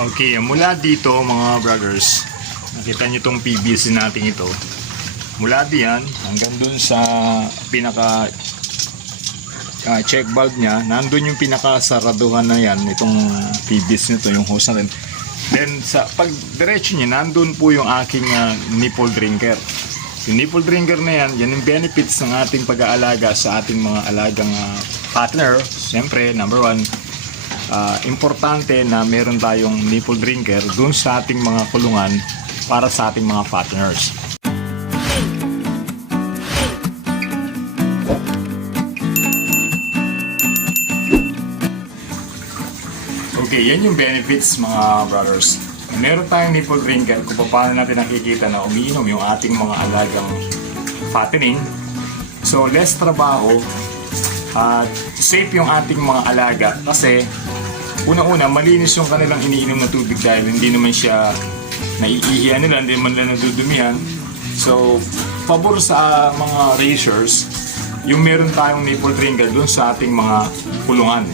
Okay, mula dito mga brothers, nakita nyo itong PVC natin ito. Mula diyan hanggang dun sa pinaka check valve nya, nandun yung pinakasaraduhan na yan, itong PVC nito, yung hose natin. Then sa pag diretso niya, nandun po yung aking nipple drinker. Yung nipple drinker na yan, yan yung benefits ng ating pag-aalaga sa ating mga alagang partner. Siyempre, number one, importante na meron tayong nipple drinker dun sa ating mga kulungan para sa ating mga partners. Okay, yan yung benefits mga brothers. Meron tayong nipple drinker kung paano natin nakikita na umiinom yung ating mga alagang fattening. So, less trabaho at safe yung ating mga alaga kasi una-una, malinis yung kanilang iniinom na tubig dahil hindi naman siya naiihiyan nila, hindi man lang nadudumihan. So, pabor sa mga racers, yung meron tayong nipple drinker dun sa ating mga kulungan.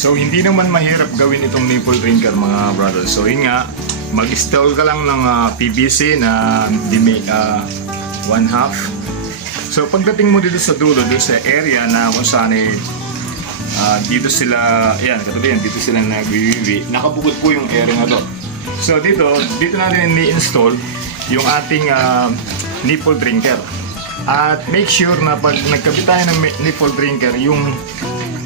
So, hindi naman mahirap gawin itong nipple drinker mga brothers. So, yun nga, mag-install ka lang ng PVC na di-make 1/2. So, pagdating mo dito sa dulo, dito sa area na kung saan dito sila, ayan, katulad yan, dito sila nagwiwiwi, nakabukod po yung area na to. So, dito natin ni-install yung ating nipple drinker. At make sure na pag nagkabit tayo ng nipple drinker, yung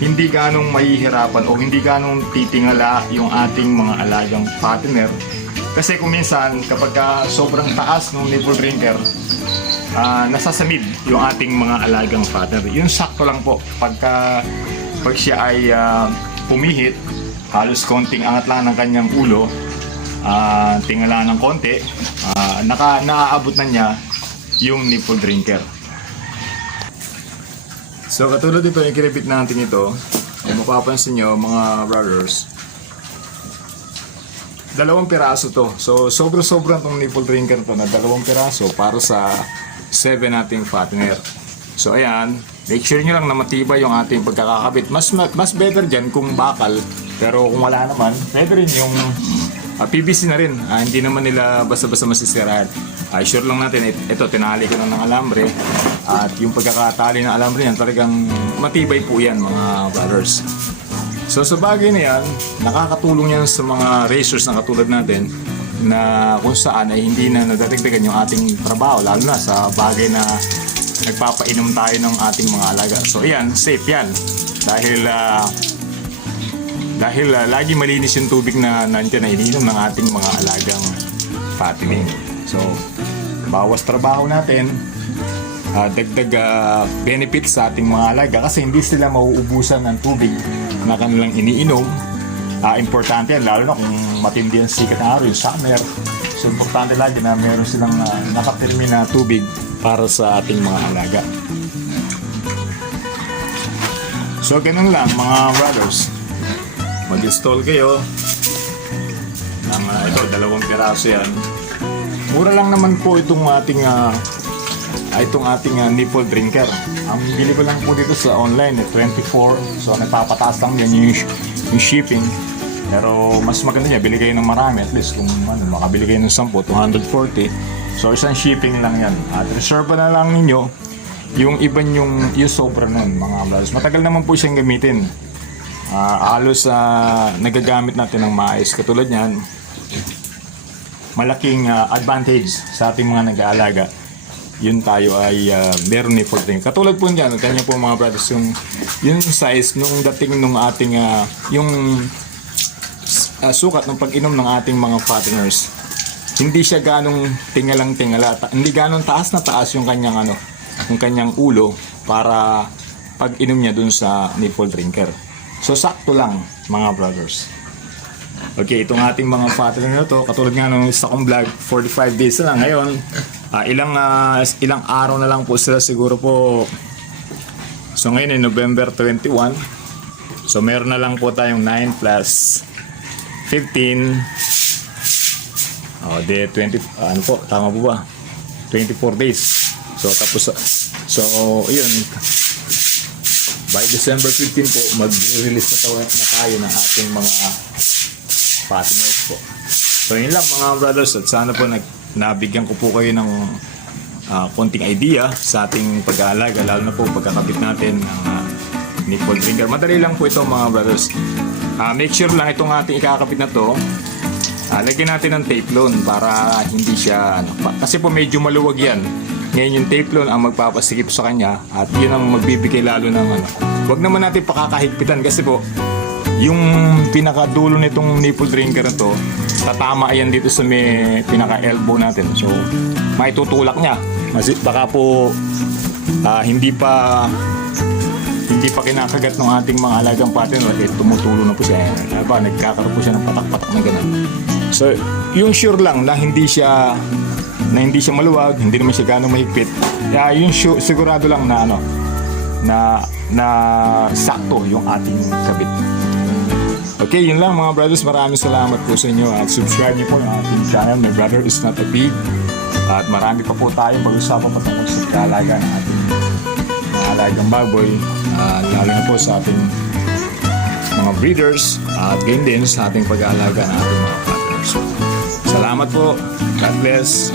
hindi ganong mahihirapan o hindi ganong titingala yung ating mga alagang partner. Kasi kung minsan, kapag sobrang taas ng nipple drinker, nasasamid yung ating mga alagang partner. Yung sakto lang po, pag siya ay pumihit, halos konting angat lang ng kanyang ulo, tingala ng konti, naaabot na niya yung nipple drinker. So katulad dito yung kinipit natin ito, kung mapapansin nyo mga brothers, 2 piraso to. So sobrang tong nipple drinker to na 2 piraso para sa 7 nating fattener. So ayan, make sure nyo lang na matibay yung ating pagkakakabit. Mas better dyan kung bakal, pero kung wala naman, pwede rin yung PVC na rin. Hindi naman nila basta-basta masisirahan. Sure lang natin, ito tinali ko lang ng alambre. At yung pagkakatali ng alambre yan, talagang matibay po yan mga brothers. So sa bagay na yan, nakakatulong yan sa mga racers na katulad natin na kung saan ay hindi na nadadagdagan yung ating trabaho, lalo na sa bagay na nagpapainom tayo ng ating mga alaga. So ayan, safe yan. Dahil lagi malinis yung tubig na nandiyan na ininom ng ating mga alagang fattening. So, bawas trabaho natin, dagdag benefits sa ating mga alaga kasi hindi sila mauubusan ng tubig na kanilang iniinom. Importante yan, lalo na kung matindi ang sikat ng araw, yung summer. So, importante lagi na meron silang nakapirmi na tubig para sa ating mga alaga. So, ganun lang mga brothers. Mag-install kayo ng ito, 2 piraso yan. Mura lang naman po itong ating nipple drinker. Ang bili ko lang po dito sa online 24. So napapataas lang yan yung shipping. Pero mas maganda niya, bili kayo ng marami. At least kung makabili kayo ng 10, 240. So isang shipping lang yan. At reserve na lang ninyo yung iba yung sobra nun mga brothers. Matagal naman po siyang gamitin. Halos nagagamit natin ng maayos. Katulad niyan, malaking advantage sa ating mga nag-aalaga. Yun tayo ay meron nipple drinker. Katulad po niyan, kanya po mga brothers, yung size nung dating nung ating yung sukat ng pag-inom ng ating mga fatteners. Hindi siya ganong tingalang-tingala. Hindi ganong taas na taas yung kanyang yung kanyang ulo para pag-inom niya dun sa nipple drinker. So sakto lang mga brothers. Okay, itong ating mga fattener na to, katulad nga nung isa kong vlog, 45 days na lang ngayon. Ilang araw na lang po sila siguro po. So ngayon ay November 21. So meron na lang po tayong 9 plus 15. De 20, ano po, tama po ba? 24 days. So tapos, so yun. by December 15 po, mag-release na tayo ng ating mga partners po. So yun lang mga brothers, at sana po nabigyan ko po kayo ng konting idea sa ating pag-aalaga, lalo na po pagkakabit natin ng nipple drinker. Madali lang po ito mga brothers. Make sure lang itong ating ikakabit na to, lagyan natin ng teflon para hindi siya kasi po medyo maluwag yan. Ngayon yung teflon ang magpapasikip sa kanya at yun ang magbibigay lalo ng Huwag naman natin pakakahigpitan kasi po yung pinakadulo nitong nipple drinker na to, tatama yan dito sa may pinaka-elbow natin. So, maitutulak niya. Baka po hindi pa kinakagat ng ating mga alagang partner, tumutulo na po siya. Nagkakaroon po siya ng patak-patak na gano'n. So, yung sure lang na hindi siya maluwag, hindi naman siya gano'ng mahigpit. Kaya yung sigurado lang na sakto yung ating kabit. Okay, yun lang mga brothers. Maraming salamat po sa inyo at subscribe niyo po ang ating channel. My brother is not a pig. At marami pa po tayong pag-usapan patungkol sa pag-aalaga ng ating alagang baboy. Lalo na po sa ating mga breeders at gain din sa ating pag-aalaga ng ating mga partners. Salamat po. God bless.